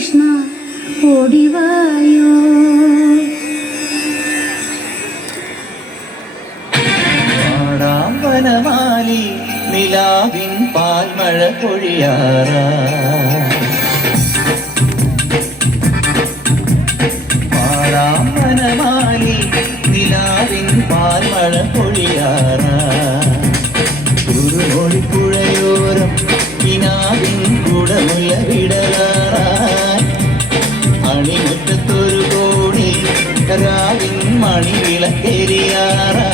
കൃഷ്ണ ഓടിവായോ. വനമാലി നിലാവിൻ പാൽമഴ പൊഴിയാറാ. പാടാം വനമാലി നിലാവിൻ പാൽമഴ പൊഴിയാറാ. കുറുമൊഴിപ്പുഴയോരം കിനാവിൻ കുടമുല്ല വിടലാറായി. അണിമുറ്റത്തൊരു കോടി രാവിൻ മണിവിളക്കെരിയാറായി.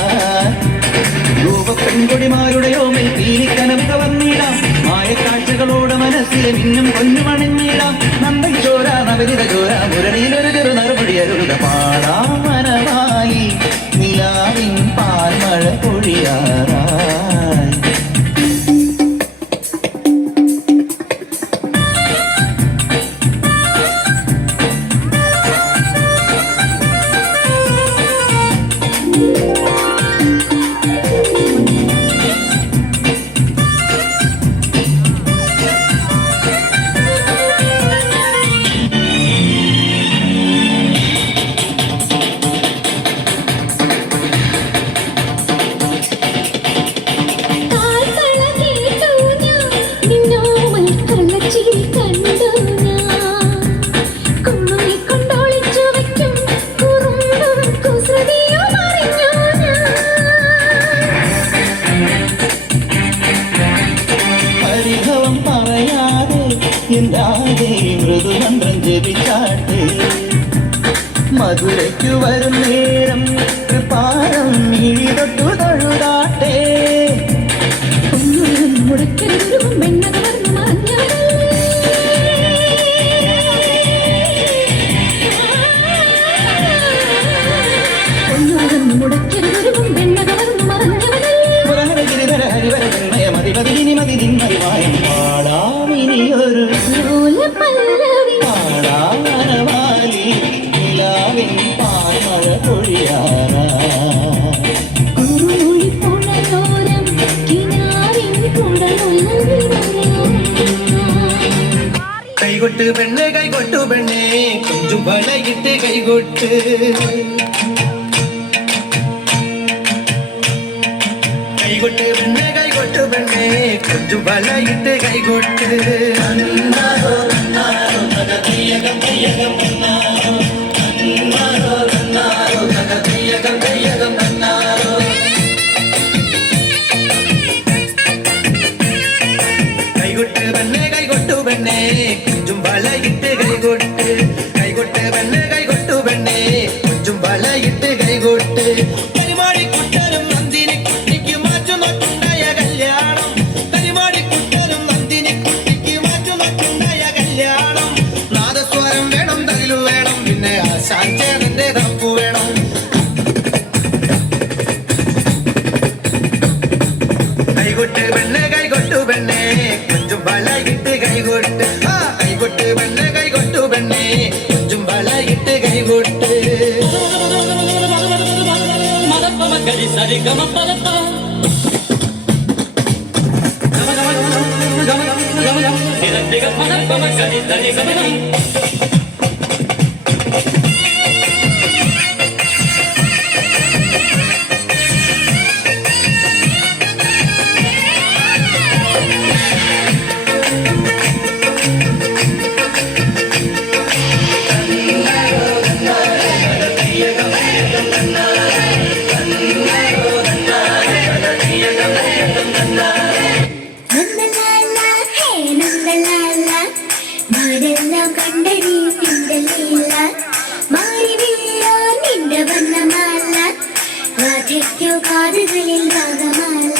പെൺകൊടിമാരുടെ ഓമൽ പീലിക്കനം കവർന്നിടാം. മായക്കാഴ്ചകളോട് മനസ്സിലെ മിന്നും പൊന്നുമണിഞ്ഞിടാം. നമ്പൽ ചോര നവരിത ചോര മുരളിയിലൊരു ചെറു നറുപടി അരുത. പാടാം വനമാലി നിലാവിൻ പാൽമഴ പൊഴിയാറായി. എന്താതെ മൃദുമന്ത്രം ജപിച്ചാട്ട്. മധുരയ്ക്കു വരും നേരം പാരം മിഴി തൊട്ടു തൊഴുതാട്ടെ. പാടാമിനിയൊരു പാടാവനമാലി നിലാവിൻ പാൽമഴ പൊഴിയാറാ. കൈകൊട്ട് പെണ്ണെ കൈകൊട്ടു പെണ്ണെ കൊഞ്ചു വളയിട്ട് കൈകൊട്ട്. കൈകൊട്ട് പെണ്ണെ കൈകൊട്ടു പെണ്ണെ കൊഞ്ചു വളയിട്ട് കൈകൊട്ട്. കൈകൊട്ട് പെണ്ണെ കൈകൊട്ടു പെണ്ണെ കൊഞ്ചും വളയിട്ട് കൈകൊട്ട്. കൈകൊട്ട് പെണ്ണെ കൈകൊട്ടു പെണ്ണെ കൊഞ്ചും വളയിട്ട് കൈകൊട്ട്. പരിമാടിക്കുട്ടനും നന്ദിനി കുട്ടിക്ക് മാറ്റുന്നൊട്ടുണ്ടായ കല്യാണം. പരിമാടിക്കുട്ടനും നന്ദിനി കുട്ടിക്ക് മാറ്റുന്നൊട്ടുണ്ടായ കല്യാണം. നാദസ്വരം വേണം തകിലു വേണം പിന്നെ ആശാഞ്ചേതന്റെ തപ്പു വേണം. കൈകൊട്ട് പെണ്ണെ കൈകൊട്ടു പെണ്ണെ കൊഞ്ചും വളയിട്ട് കൈകൊട്ട്. കൈകൊട്ട് പെണ്ണെ കൈകൊട്ടു പെണ്ണെ കൊഞ്ചും വളയിട്ട് കൈകൊട്ട്. കാതുകളിൽ രാഗമാല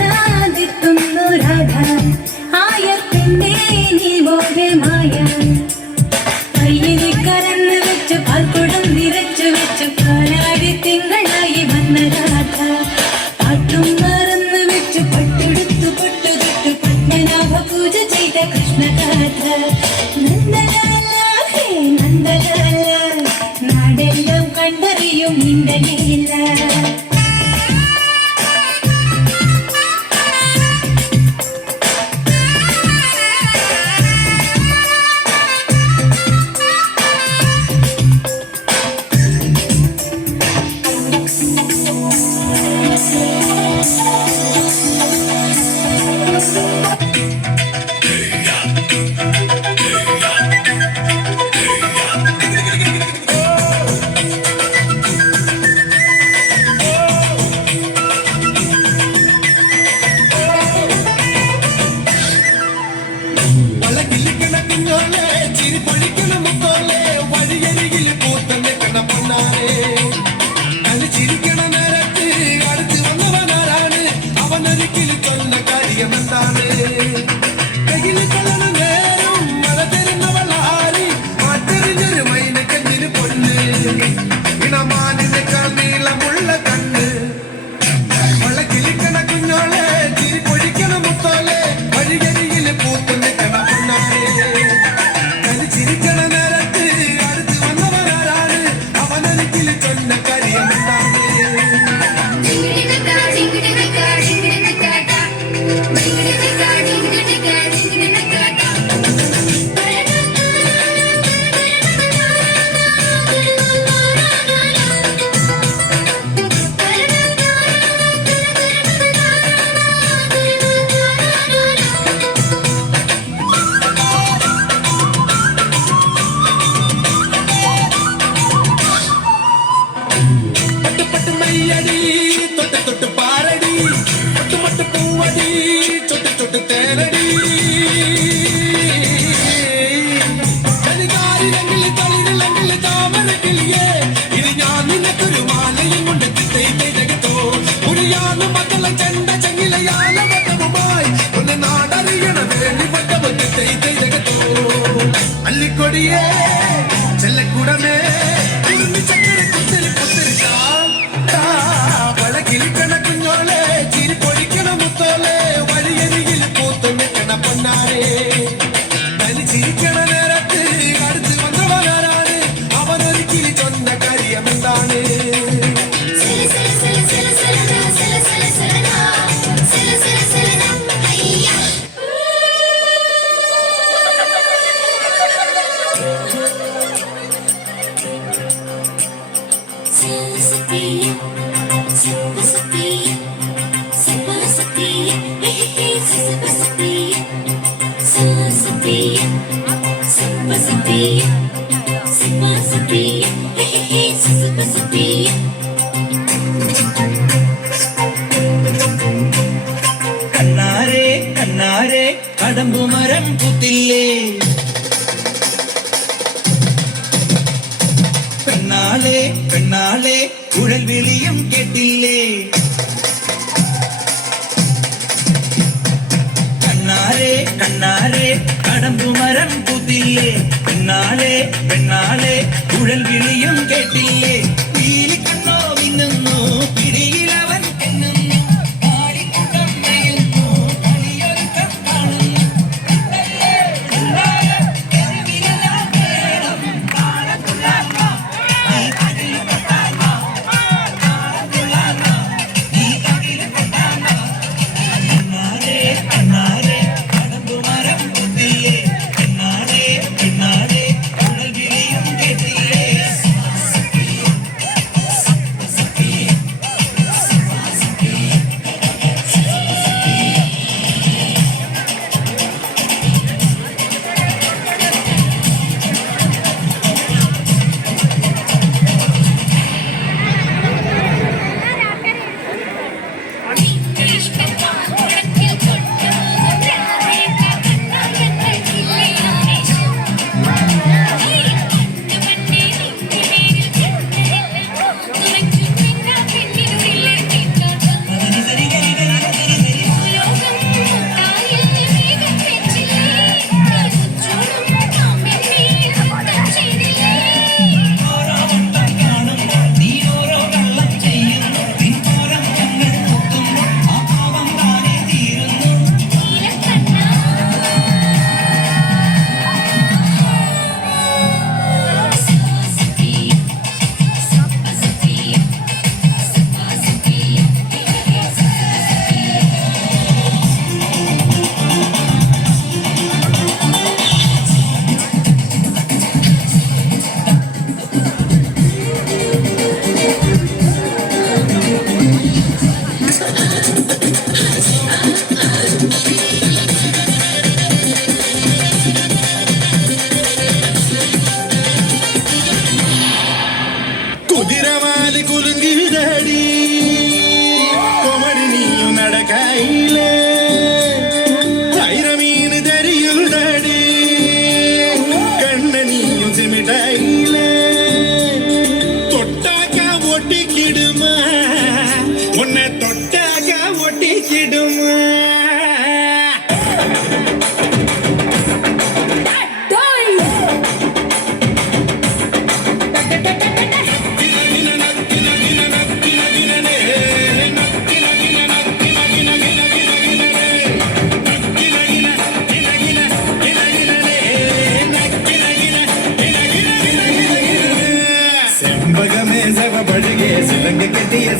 കാണാതിട്ടുന്നു രാധ ആയത്തിന്റെ നീവോധമായ. കയ്യിൽ കരന്ന് വെച്ച് പാൽക്കുടം നിറച്ചു വെച്ച് കാലാടി തിങ്കളായി വന്ന രാധ. പാട്ടും മറന്ന് വെച്ച് പട്ടെടുത്തു പൊട്ടുതൊട്ടു പത്മനാഭ പൂജ ചെയ്ത കൃഷ്ണഗാഥ. നന്ദലാല ഹേ தீண்டலே இல்ல അല്ലിക്കൊടിയേ ചെല്ലക്കൂടമേ ചക്കര കുത്തിരി കുത്തിരിക്കാ വളക്കിലിക്കണ കുഞ്ഞോളെ ചിരി പൊടിക്കണ മുത്തോലെ വഴിയരികിൽ പൂത്തു നിൽക്കണ പൊന്നാരെ തനി ചിരിക്കണ നേരത്ത് അടുത്ത് വന്നവനാരാണ് അവനൊരിക്കലി ചൊന്ന കാര്യമെന്താണ് കണ്ണാരെ കണ്ണാരെ കടമ്പുമരം പൂത്തില്ലേ പെണ്ണാളെ പെണ്ണാളെ കുഴൽ വിളിയും കേട്ടില്ലേ കണ്ണാരെ കണ്ണാരെ കടമ്പുമരം പൂത്തില്ലേ പെണ്ണാളെ പെണ്ണാളെ കുഴൽ വിളിയും കേട്ടില്ലേ കണ്ണോ മിന്നുന്നു പിടിയിലവൻ എന്നുന്നു കാളിക്കൂട്ടം നെയ്യുന്നു കളിയൊരുക്കം കാണുന്നു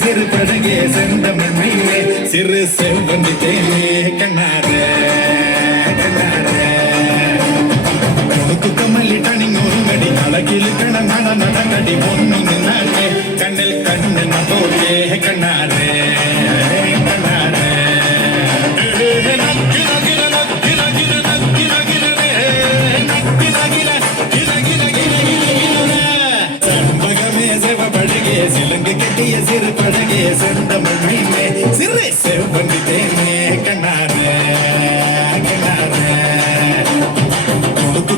சிறு பழகிய செந்தமிழ் மீனே சிறு செவ்வந்தி தேனே கண்ணாரே கண்ணாரே கமலி டனிங் ஒருங்கடி அழகில் கண நட நடங்கடி ஒன்னு நின்னாலே கண்ணில் கண்ணு நோக்கே கண்ணாரே கண்ணாரே சிலங்கு கட்டிய சிறு பழகிய செந்தமிழ் மீனே சிறு செவ்வந்தி தேனே கண்ணாரே கண்ணாரே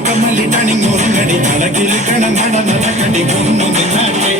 கமலி டனிங் ஒருங்கடி அழகில் கண நட நடங்கடி ஒன்னு நின்னாலே